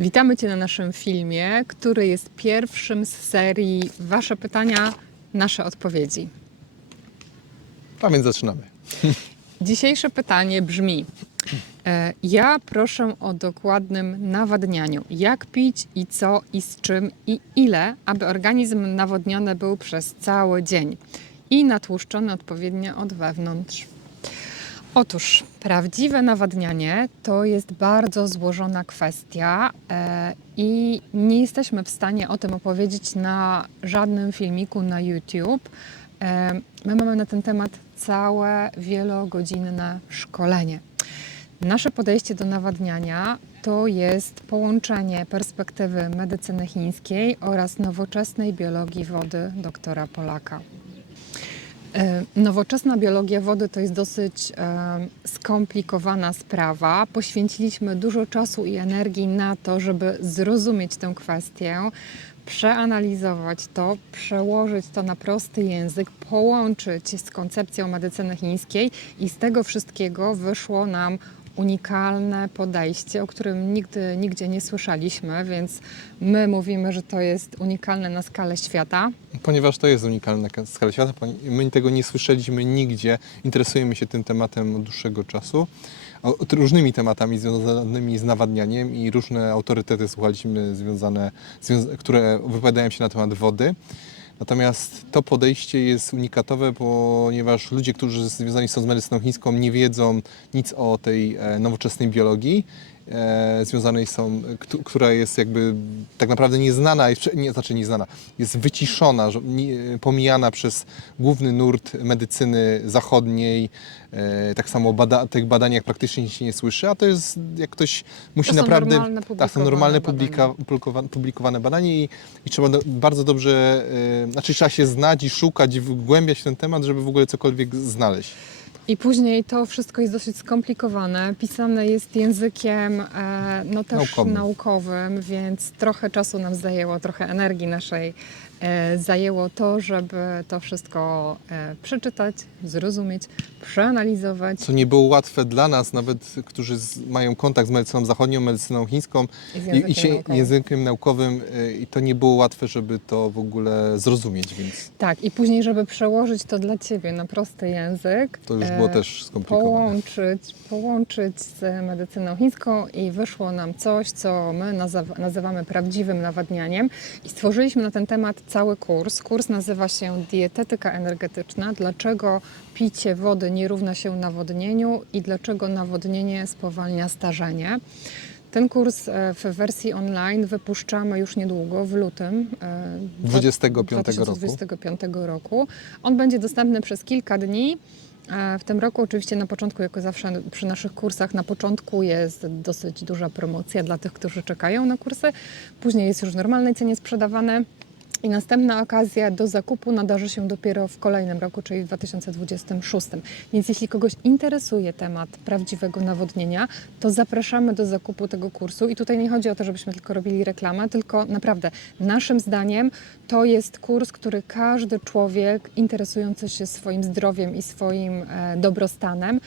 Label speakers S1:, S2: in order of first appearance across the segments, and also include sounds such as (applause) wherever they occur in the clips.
S1: Witamy Cię na naszym filmie, który jest pierwszym z serii Wasze pytania, nasze odpowiedzi.
S2: A więc zaczynamy. (laughs)
S1: Dzisiejsze pytanie brzmi: e, Ja proszę o dokładnym nawadnianiu. Jak pić i co i z czym i ile, aby organizm nawodniony był przez cały dzień i natłuszczony odpowiednio od wewnątrz. Otóż prawdziwe nawadnianie to jest bardzo złożona kwestia e, i nie jesteśmy w stanie o tym opowiedzieć na żadnym filmiku na YouTube. E, my mamy na ten temat całe wielogodzinne szkolenie. Nasze podejście do nawadniania to jest połączenie perspektywy medycyny chińskiej oraz nowoczesnej biologii wody doktora Polaka. E, Nowoczesna biologia wody to jest dosyć e, skomplikowana sprawa. Poświęciliśmy dużo czasu i energii na to, żeby zrozumieć tę kwestię, przeanalizować to, przełożyć to na prosty język, połączyć z koncepcją medycyny chińskiej i z tego wszystkiego wyszło nam unikalne podejście, o którym nigdy nigdzie nie słyszeliśmy, więc my mówimy, że to jest unikalne na skalę świata.
S2: Ponieważ to jest unikalna ka- skala świata, my tego nie słyszeliśmy nigdzie, interesujemy się tym tematem od dłuższego czasu, różnymi tematami związanymi z nawadnianiem i różne autorytety słuchaliśmy, związane, związa- które wypowiadają się na temat wody. Natomiast to podejście jest unikatowe, ponieważ ludzie, którzy związani są z medycyną chińską, nie wiedzą nic o tej e, nowoczesnej biologii e, związanej są, któ- która jest jakby tak naprawdę nieznana, nie, znaczy nieznana, jest wyciszona, pomijana przez główny nurt medycyny zachodniej. E, tak samo bada, tych badaniach praktycznie się nie słyszy, a to jest, jak ktoś musi
S1: To
S2: naprawdę...
S1: normalne,
S2: tak, są normalne
S1: publikowane
S2: publika, publikowa- publikowane badania i, i trzeba do, bardzo dobrze, e, znaczy trzeba się znać i szukać i wgłębiać ten temat, żeby w ogóle cokolwiek znaleźć.
S1: I później to wszystko jest dosyć skomplikowane. Pisane jest językiem e, no też
S2: Naukowym.
S1: naukowym, więc trochę czasu nam zajęło, trochę energii naszej e, zajęło to, żeby to wszystko e, przeczytać, zrozumieć, przeanalizować.
S2: Co nie było łatwe dla nas, nawet którzy z, mają kontakt z medycyną zachodnią, medycyną chińską
S1: I z
S2: i,
S1: językiem
S2: i się,
S1: naukowym.
S2: językiem naukowym e, i to nie było łatwe, żeby to w ogóle zrozumieć, więc
S1: Tak, i później, żeby przełożyć to dla Ciebie na prosty język.
S2: to już było
S1: e,
S2: też skomplikowane.
S1: połączyć, połączyć z medycyną chińską i wyszło nam coś, co my nazywa, nazywamy prawdziwym nawadnianiem. I stworzyliśmy na ten temat cały kurs. Kurs nazywa się Dietetyka energetyczna. Dlaczego picie wody nie równa się nawodnieniu i dlaczego nawodnienie spowalnia starzenie. Ten kurs e, w wersji online wypuszczamy już niedługo, w lutym e,
S2: 25 roku.
S1: 2025 roku. On będzie dostępny przez kilka dni. W tym roku oczywiście na początku, jako zawsze przy naszych kursach, na początku jest dosyć duża promocja dla tych, którzy czekają na kursy. Później jest już w normalnej cenie sprzedawane. I następna okazja do zakupu nadarzy się dopiero w kolejnym roku, czyli w 2026. Więc jeśli kogoś interesuje temat prawdziwego nawodnienia, to zapraszamy do zakupu tego kursu. I tutaj nie chodzi o to, żebyśmy tylko robili reklamę, tylko naprawdę naszym zdaniem to jest kurs, który każdy człowiek interesujący się swoim zdrowiem i swoim e, dobrostanem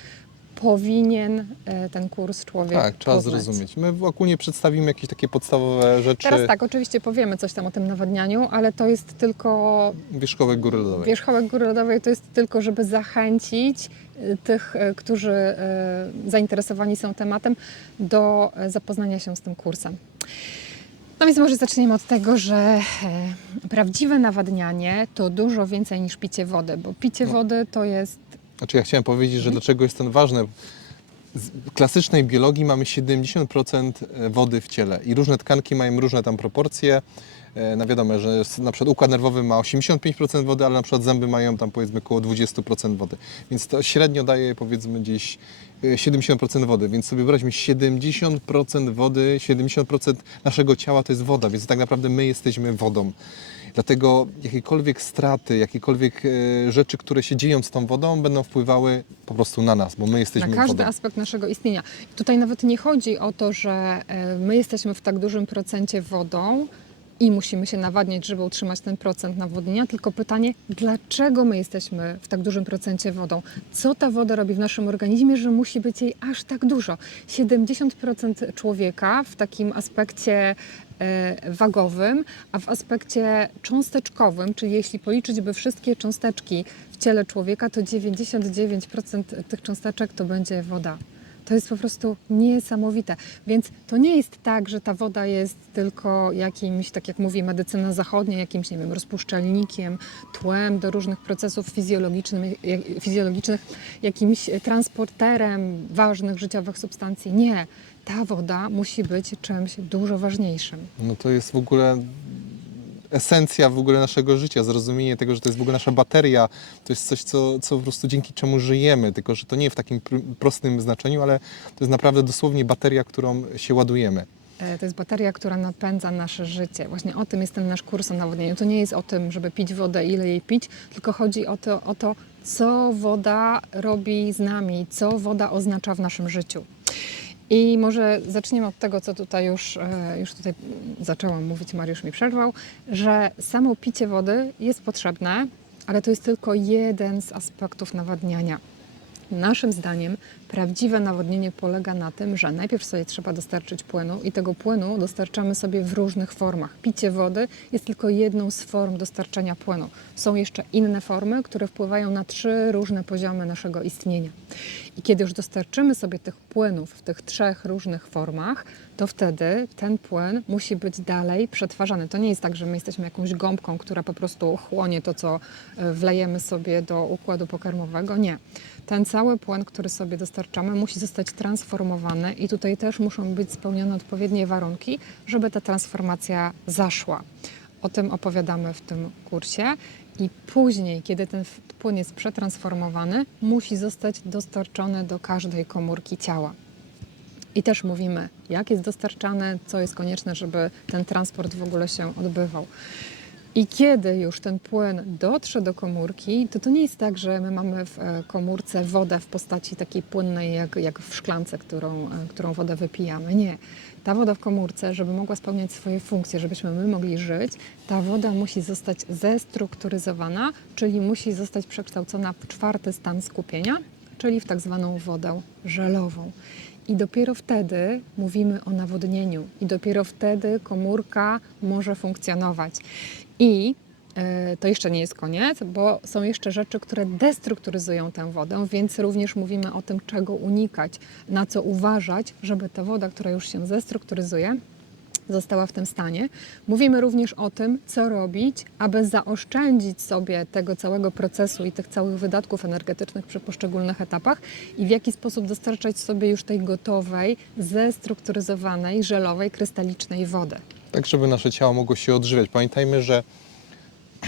S1: powinien e, ten kurs człowiek
S2: Tak, trzeba
S1: poznać.
S2: zrozumieć. My ogólnie przedstawimy jakieś takie podstawowe rzeczy
S1: Teraz tak, oczywiście powiemy coś tam o tym nawadnianiu, ale to jest tylko
S2: wierzchołek góry lodowej.
S1: Wierzchołek Góry Lodowej to jest tylko, żeby zachęcić y, tych, y, którzy zainteresowani są tematem, do zapoznania się z tym kursem. No więc może zaczniemy od tego, że e, prawdziwe nawadnianie to dużo więcej niż picie wody, bo picie
S2: No.
S1: wody to jest
S2: Znaczy ja chciałem powiedzieć, że dlaczego jest ten ważne. W klasycznej biologii mamy 70% wody w ciele i różne tkanki mają różne tam proporcje. E, No wiadomo, że na przykład układ nerwowy ma 85% wody, ale na przykład zęby mają tam powiedzmy około 20% wody. Więc to średnio daje powiedzmy gdzieś e, 70% wody. Więc sobie wyobraźmy 70% wody, 70% naszego ciała to jest woda, więc tak naprawdę my jesteśmy wodą. Dlatego jakiekolwiek straty, jakiekolwiek e, rzeczy, które się dzieją z tą wodą, będą wpływały po prostu na nas, bo my jesteśmy
S1: na każdy
S2: wodą.
S1: aspekt naszego istnienia. Tutaj nawet nie chodzi o to, że e, my jesteśmy w tak dużym procencie wodą, i musimy się nawadniać, żeby utrzymać ten procent nawodnienia, tylko pytanie, dlaczego my jesteśmy w tak dużym procencie wodą? Co ta woda robi w naszym organizmie, że musi być jej aż tak dużo? 70% człowieka w takim aspekcie wagowym, a w aspekcie cząsteczkowym, czyli jeśli policzyć by wszystkie cząsteczki w ciele człowieka, to 99% tych cząsteczek to będzie woda. To jest po prostu niesamowite. Więc to nie jest tak, że ta woda jest tylko jakimś, tak jak mówi medycyna zachodnia, jakimś, nie wiem, rozpuszczalnikiem, tłem do różnych procesów fizjologicznych, fizjologicznych jakimś transporterem ważnych życiowych substancji. Nie. Ta woda musi być czymś dużo ważniejszym.
S2: No to jest w ogóle esencja w ogóle naszego życia, zrozumienie tego, że to jest w ogóle nasza bateria, to jest coś, co, co po prostu dzięki czemu żyjemy, tylko że to nie w takim pr- prostym znaczeniu, ale to jest naprawdę dosłownie bateria, którą się ładujemy.
S1: E, To jest bateria, która napędza nasze życie. Właśnie o tym jest ten nasz kurs o nawodnieniu. To nie jest o tym, żeby pić wodę, ile jej pić, tylko chodzi o to, o to co woda robi z nami, co woda oznacza w naszym życiu. I może zaczniemy od tego, co tutaj już, e, już tutaj zaczęłam mówić, Mariusz mi przerwał, że samo picie wody jest potrzebne, ale to jest tylko jeden z aspektów nawadniania. Naszym zdaniem prawdziwe nawodnienie polega na tym, że najpierw sobie trzeba dostarczyć płynu i tego płynu dostarczamy sobie w różnych formach. Picie wody jest tylko jedną z form dostarczania płynu. Są jeszcze inne formy, które wpływają na trzy różne poziomy naszego istnienia. I kiedy już dostarczymy sobie tych płynów w tych trzech różnych formach, to wtedy ten płyn musi być dalej przetwarzany. To nie jest tak, że my jesteśmy jakąś gąbką, która po prostu chłonie to, co e, wlejemy sobie do układu pokarmowego. Nie. Ten cały płyn, który sobie dostarczamy, musi zostać transformowany i tutaj też muszą być spełnione odpowiednie warunki, żeby ta transformacja zaszła. O tym opowiadamy w tym kursie. I później, kiedy ten płyn jest przetransformowany, musi zostać dostarczony do każdej komórki ciała. I też mówimy, jak jest dostarczane, co jest konieczne, żeby ten transport w ogóle się odbywał. I kiedy już ten płyn dotrze do komórki, to to nie jest tak, że my mamy w e, komórce wodę w postaci takiej płynnej, jak, jak w szklance, którą, e, którą wodę wypijamy. Nie. Ta woda w komórce, żeby mogła spełniać swoje funkcje, żebyśmy my mogli żyć, ta woda musi zostać zestrukturyzowana, czyli musi zostać przekształcona w czwarty stan skupienia, czyli w tak zwaną wodę żelową. I dopiero wtedy mówimy o nawodnieniu, i dopiero wtedy komórka może funkcjonować. I e, to jeszcze nie jest koniec, bo są jeszcze rzeczy, które destrukturyzują tę wodę, więc również mówimy o tym, czego unikać, na co uważać, żeby ta woda, która już się zestrukturyzuje, została w tym stanie. Mówimy również o tym, co robić, aby zaoszczędzić sobie tego całego procesu i tych całych wydatków energetycznych przy poszczególnych etapach i w jaki sposób dostarczać sobie już tej gotowej, zestrukturyzowanej, żelowej, krystalicznej wody.
S2: Tak, żeby nasze ciało mogło się odżywiać. Pamiętajmy, że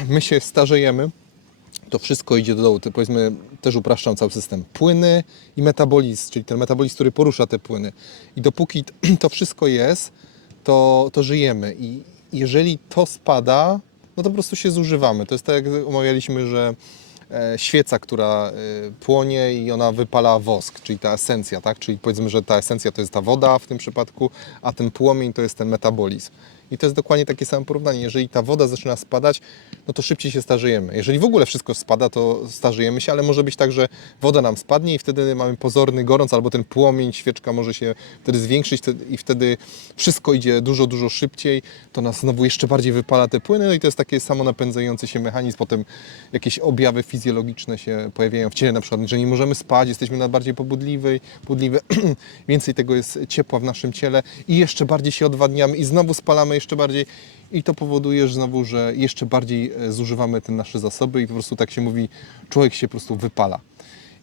S2: my się starzejemy, to wszystko idzie do dołu. To powiedzmy, też upraszczam cały system. Płyny i metabolizm, czyli ten metabolizm, który porusza te płyny. I dopóki (clears throat) to wszystko jest, to, to żyjemy. I jeżeli to spada, no to po prostu się zużywamy. To jest tak, jak omawialiśmy, że e, świeca, która e, płonie i ona wypala wosk, czyli ta esencja, tak? Czyli powiedzmy, że ta esencja to jest ta woda w tym przypadku, a ten płomień to jest ten metabolizm. I to jest dokładnie takie samo porównanie. Jeżeli ta woda zaczyna spadać, no to szybciej się starzejemy. Jeżeli w ogóle wszystko spada, to starzejemy się, ale może być tak, że woda nam spadnie i wtedy mamy pozorny gorąc, albo ten płomień, świeczka może się wtedy zwiększyć i wtedy wszystko idzie dużo, dużo szybciej. To nas znowu jeszcze bardziej wypala te płyny, no i to jest taki samonapędzający się mechanizm. Potem jakieś objawy fizjologiczne się pojawiają w ciele, na przykład, że nie możemy spać, jesteśmy na bardziej pobudliwej, pobudliwe, (clears throat) więcej tego jest ciepła w naszym ciele i jeszcze bardziej się odwadniamy i znowu spalamy jeszcze bardziej i to powoduje że znowu, że jeszcze bardziej e, zużywamy te nasze zasoby i po prostu tak się mówi, człowiek się po prostu wypala.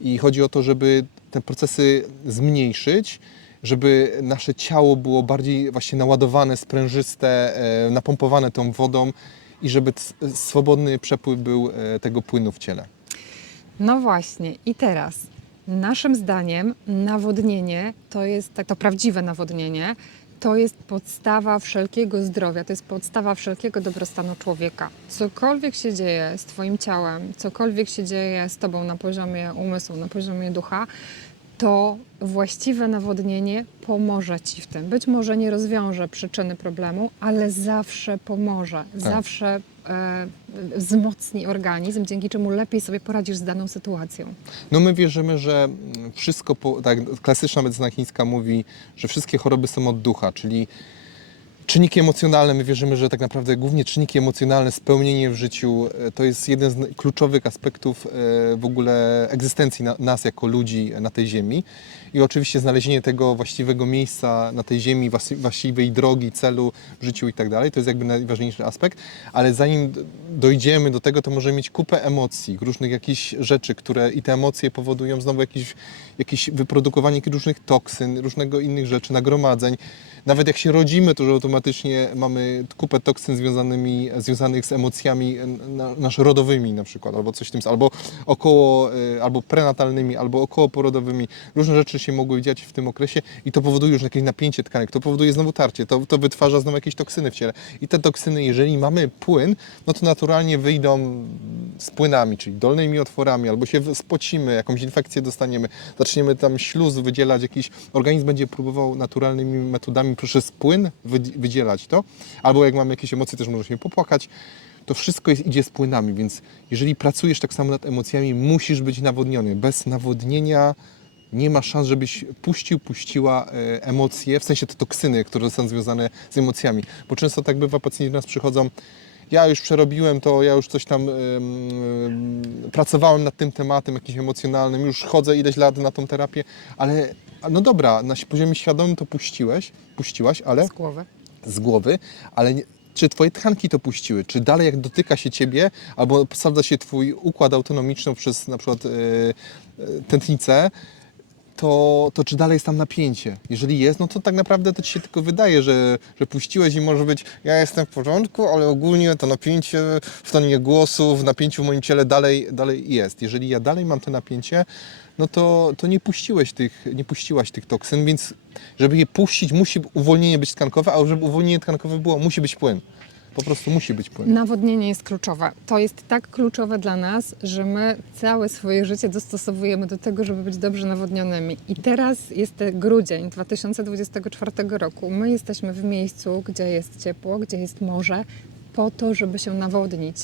S2: I chodzi o to, żeby te procesy zmniejszyć, żeby nasze ciało było bardziej właśnie naładowane, sprężyste, e, napompowane tą wodą i żeby t- swobodny przepływ był e, tego płynu w ciele.
S1: No właśnie, i teraz naszym zdaniem nawodnienie to jest tak, to prawdziwe nawodnienie. To jest podstawa wszelkiego zdrowia, to jest podstawa wszelkiego dobrostanu człowieka. Cokolwiek się dzieje z Twoim ciałem, cokolwiek się dzieje z Tobą na poziomie umysłu, na poziomie ducha, to właściwe nawodnienie pomoże Ci w tym. Być może nie rozwiąże przyczyny problemu, ale zawsze pomoże. Zawsze e, wzmocni organizm, dzięki czemu lepiej sobie poradzisz z daną sytuacją.
S2: No my wierzymy, że wszystko, po, tak klasyczna medycyna chińska mówi, że wszystkie choroby są od ducha, czyli czynniki emocjonalne, my wierzymy, że tak naprawdę głównie czynniki emocjonalne, spełnienie w życiu, e, to jest jeden z kluczowych aspektów e, w ogóle egzystencji na, nas jako ludzi na tej ziemi. I oczywiście znalezienie tego właściwego miejsca na tej ziemi, właści- właściwej drogi, celu w życiu i tak dalej, to jest jakby najważniejszy aspekt, ale zanim dojdziemy do tego, to możemy mieć kupę emocji, różnych jakichś rzeczy, które i te emocje powodują znowu jakieś, jakieś wyprodukowanie różnych toksyn, różnego innych rzeczy, nagromadzeń. Nawet jak się rodzimy, to już automatycznie mamy kupę toksyn związanymi, związanych z emocjami na, nasz rodowymi na przykład, albo coś w tym, albo około, y, albo prenatalnymi, albo okołoporodowymi. Różne rzeczy się mogły dziać w tym okresie i to powoduje już jakieś napięcie tkanek, to powoduje znowu tarcie, to, to wytwarza znowu jakieś toksyny w ciele. I te toksyny, jeżeli mamy płyn, no to naturalnie wyjdą z płynami, czyli dolnymi otworami, albo się spocimy, jakąś infekcję dostaniemy, zaczniemy tam śluz wydzielać, jakiś organizm będzie próbował naturalnymi metodami przez płyn wydzielać to, albo jak mamy jakieś emocje, też może się popłakać. To wszystko jest, idzie z płynami, więc jeżeli pracujesz tak samo nad emocjami, musisz być nawodniony. Bez nawodnienia nie ma szans, żebyś puścił, puściła e, emocje, w sensie te toksyny, które są związane z emocjami. Bo często tak bywa, pacjenci do nas przychodzą, ja już przerobiłem to, ja już coś tam em, em, pracowałem nad tym tematem jakimś emocjonalnym, już chodzę ileś lat na tą terapię, ale no dobra, na poziomie świadomym to puściłeś, puściłaś, ale
S1: Z głowy.
S2: Z głowy, ale nie, czy twoje tkanki to puściły? Czy dalej jak dotyka się ciebie, albo sprawdza się twój układ autonomiczny przez na przykład e, tętnicę, to, to czy dalej jest tam napięcie? Jeżeli jest, no to tak naprawdę to ci się tylko wydaje, że, że puściłeś i może być ja jestem w porządku, ale ogólnie to napięcie w tonie głosu, w napięciu w moim ciele dalej, dalej jest. Jeżeli ja dalej mam to napięcie, no to, to nie puściłeś tych, nie puściłaś tych toksyn, więc żeby je puścić, musi uwolnienie być tkankowe, a żeby uwolnienie tkankowe było, musi być płyn. Po prostu musi być płyn.
S1: Nawodnienie jest kluczowe. To jest tak kluczowe dla nas, że my całe swoje życie dostosowujemy do tego, żeby być dobrze nawodnionymi. I teraz jest grudzień 2024 roku. My jesteśmy w miejscu, gdzie jest ciepło, gdzie jest morze, po to, żeby się nawodnić.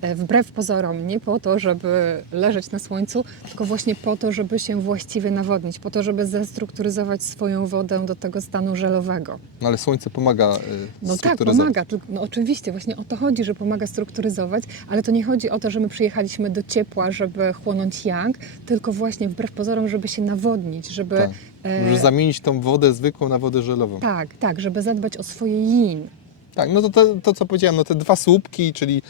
S1: E, Wbrew pozorom, nie po to, żeby leżeć na słońcu, tylko właśnie po to, żeby się właściwie nawodnić, po to, żeby zestrukturyzować swoją wodę do tego stanu żelowego.
S2: No ale słońce pomaga y,
S1: No tak, pomaga. Tylko, no oczywiście, właśnie o to chodzi, że pomaga strukturyzować, ale to nie chodzi o to, że my przyjechaliśmy do ciepła, żeby chłonąć yang, tylko właśnie wbrew pozorom, żeby się nawodnić, żeby...
S2: Tak.
S1: e,
S2: Żeby zamienić tą wodę zwykłą na wodę żelową.
S1: tak, tak, żeby zadbać o swoje yin.
S2: Tak, no to, to, to co powiedziałem, no te dwa słupki, czyli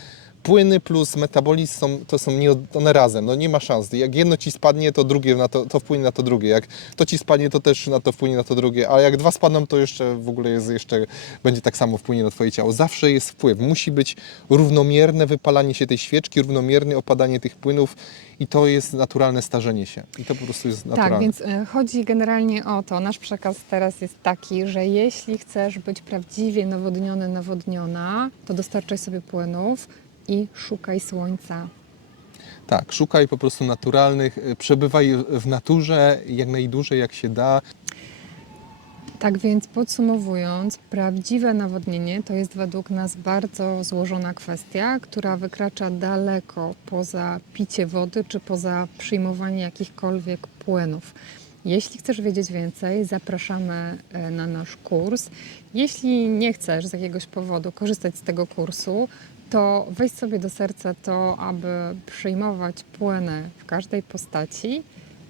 S2: płyny plus metabolizm są, to są nie, one razem, no nie ma szans. Jak jedno ci spadnie, to drugie na to, to wpłynie na to drugie. Jak to ci spadnie, to też na to wpłynie na to drugie. A jak dwa spadną, to jeszcze w ogóle jest jeszcze, będzie tak samo wpłynie na twoje ciało. Zawsze jest wpływ. Musi być równomierne wypalanie się tej świeczki, równomierne opadanie tych płynów i to jest naturalne starzenie się. I to po prostu jest naturalne.
S1: Tak, więc e, chodzi generalnie o to, nasz przekaz teraz jest taki, że jeśli chcesz być prawdziwie nawodniony, nawodniona, to dostarczaj sobie płynów i szukaj słońca.
S2: Tak, szukaj po prostu naturalnych, y, przebywaj w naturze jak najdłużej jak się da.
S1: Tak więc podsumowując, prawdziwe nawodnienie to jest według nas bardzo złożona kwestia, która wykracza daleko poza picie wody czy poza przyjmowanie jakichkolwiek płynów. Jeśli chcesz wiedzieć więcej, zapraszamy e, na nasz kurs. Jeśli nie chcesz z jakiegoś powodu korzystać z tego kursu, to weź sobie do serca to, aby przyjmować płyny w każdej postaci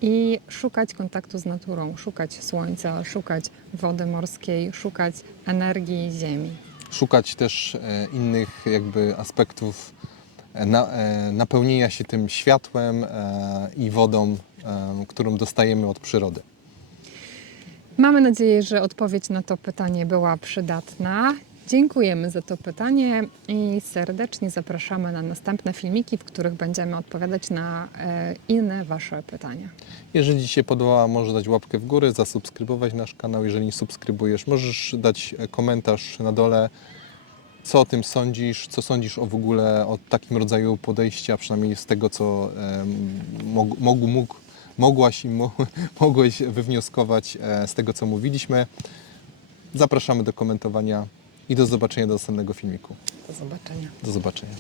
S1: i szukać kontaktu z naturą, szukać słońca, szukać wody morskiej, szukać energii ziemi.
S2: Szukać też e, innych jakby aspektów e, e, napełnienia się tym światłem i wodą, którą dostajemy od przyrody.
S1: Mamy nadzieję, że odpowiedź na to pytanie była przydatna. Dziękujemy za to pytanie i serdecznie zapraszamy na następne filmiki, w których będziemy odpowiadać na e, inne Wasze pytania.
S2: Jeżeli Ci się podoba, możesz dać łapkę w górę, zasubskrybować nasz kanał. Jeżeli nie subskrybujesz, możesz dać e, komentarz na dole, co o tym sądzisz, co sądzisz o w ogóle o takim rodzaju podejścia, przynajmniej z tego, co mógł, mógł, mogłaś i mo, (laughs) mogłeś wywnioskować e, z tego, co mówiliśmy. Zapraszamy do komentowania i do zobaczenia do następnego filmiku.
S1: Do zobaczenia.
S2: Do zobaczenia.